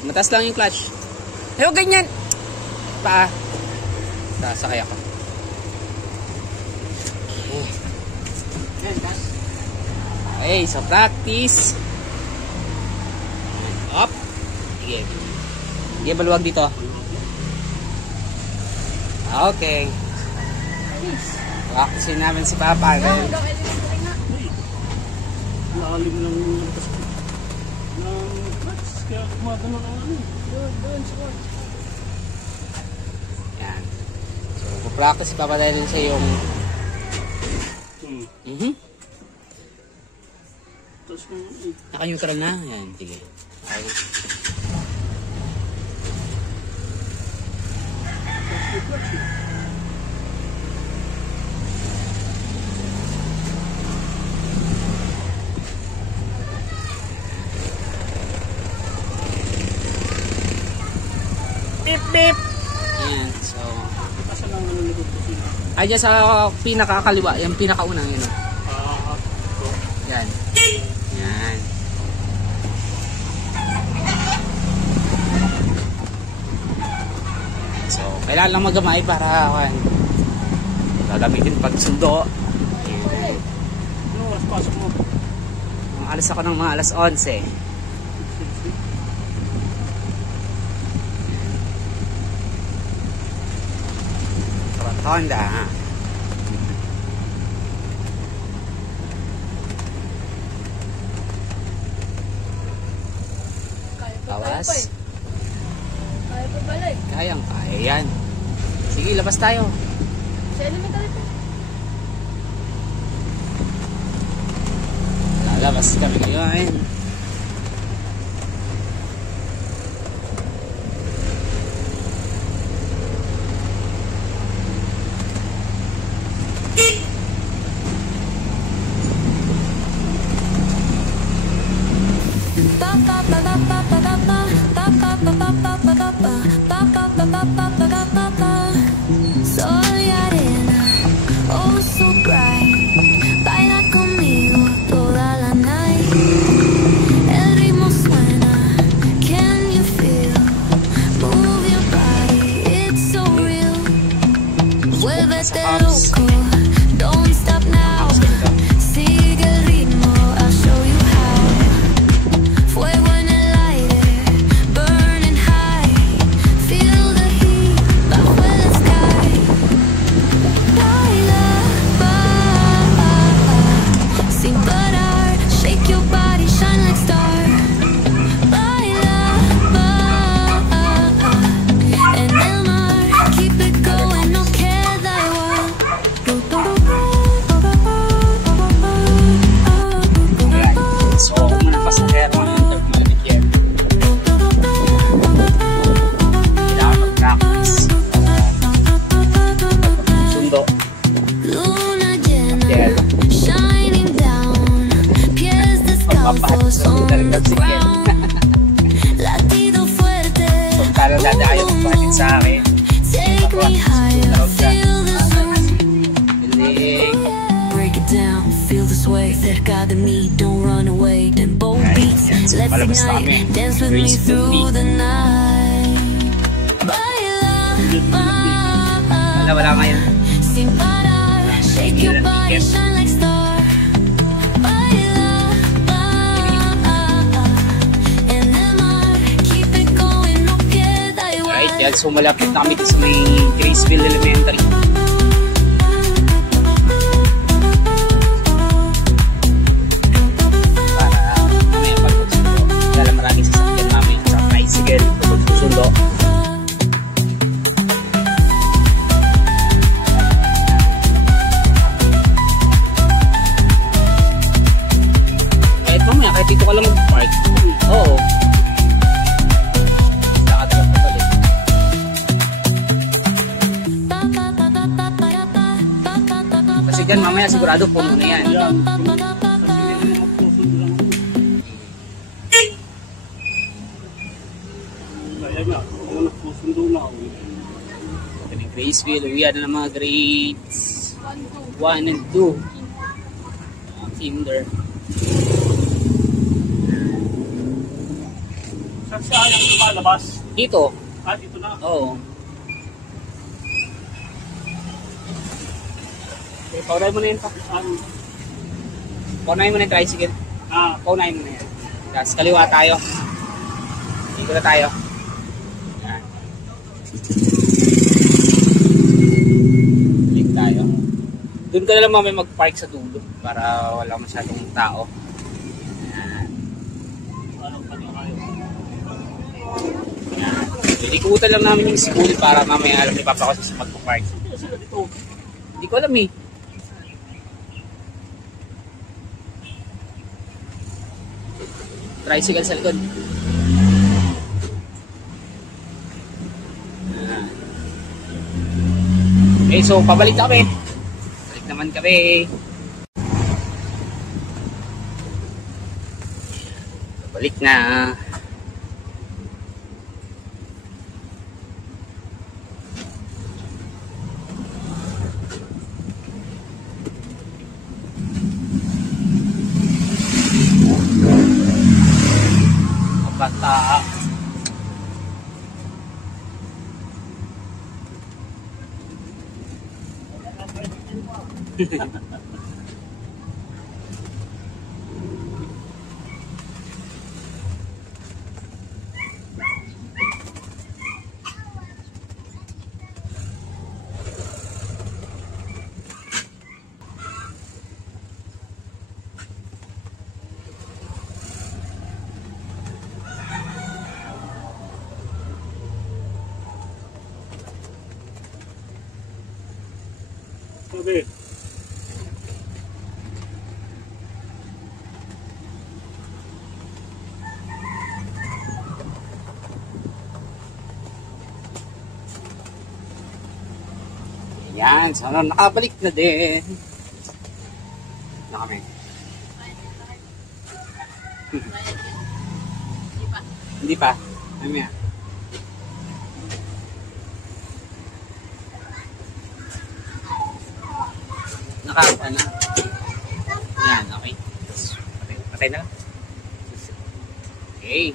Mataas lang yung clutch. Pero ganyan. Pa. Sasakay ako. Okay, so practice. Up. Sige. Sige, baluwag dito. Okay. Practicein namin si Papa. Lalim ng clutch. Kaya kumagano ng ano. Doon, squat. Yan. So, pupractice si Papa dahil sa yung naka-neutral na. Yan, sige. Okay. Beep, beep. Yan, so ay, dyan sa pinakakaliwa, yung pinakaunang yun. Yan. Yan. So, kailangan lang magamay para gagamitin pag sundo. Ano oras pasok mo? Alas ako ng mga alas 11. Rotonda. Tawas. Kaya pa pala eh. Kayang kaya yan. Sige, labas tayo. Sa elementary pa. Lalabas kami ngayon. Soy arena, oh so bright. Baila conmigo toda la night. El ritmo suena, can you feel? Move your body, it's so real. Vuélvete loco, don't stop now. Sigue el ritmo, I'll show you how. Fuego en el aire, burning high. Feel the heat bajo el sky. Baila, baila, sin parar. Shake your body, shine like star. Baila, baila, en el mar. Keep it going, no queda igual. So, mga pasahero ng intermediate yan. Kailangan mag-practice. Sundo. Luna llena, Yan. shining down. Pies descalzos on the ground. Latido fuerte, Kung tala dadayo ng bakit sa akin. take me higher, feel the sun. Bilig. Break it down, feel the sway. Cerca de mí, don't run away. Tempo beats, Yan. So, let's palabas ignite. namin. Dance with me Graceful through beat. the night. Baila, baila, Wala ngayon. sin parar. Shake your body, shine like star. Baila, baila, en el mar. Keep it going, no queda igual. Alright, yan. So, malapit na kami dito sa may Graceville Elementary. Para mamaya pag-sundo. Dahil maraming sasakyan namin sa tricycle pag-sundo. Kahit mamaya, kahit dito ka lang mag-park. Oo. Lakad ka pa balik. Kasi dyan mamaya sigurado puno na yan. Yan. Kasi magpusundo lang ako. Kaya nga, ako nagpusundo na ako. Kami Graceville, uwian na ng mga grades 1 and 2. Kinder. Sa nagsayang lumalabas. Dito. Dito na. Oo. Okay, paunahin mo na yun pa. Paunahin mo na yung tricycle. Paunahin mo na yan. Tapos kaliwa tayo. Dito na tayo. Yan. Balik tayo. Doon ka na lang mamaya mag-park sa dulo para wala masyadong tao. Yan. Yan. Ilikutan lang namin yung school para mamaya alam ni Papa kasi sa magpa-park. Hindi ko alam eh. Tricycle sa likod. Okay, so pabalik na kami. Balik naman kami. Balik na. Bata. Sabi. Yan, sana nakabalik na din. Na kami. Hindi pa. Mamaya. Nakakita na. Yan, okay. Patay na lang. Okay.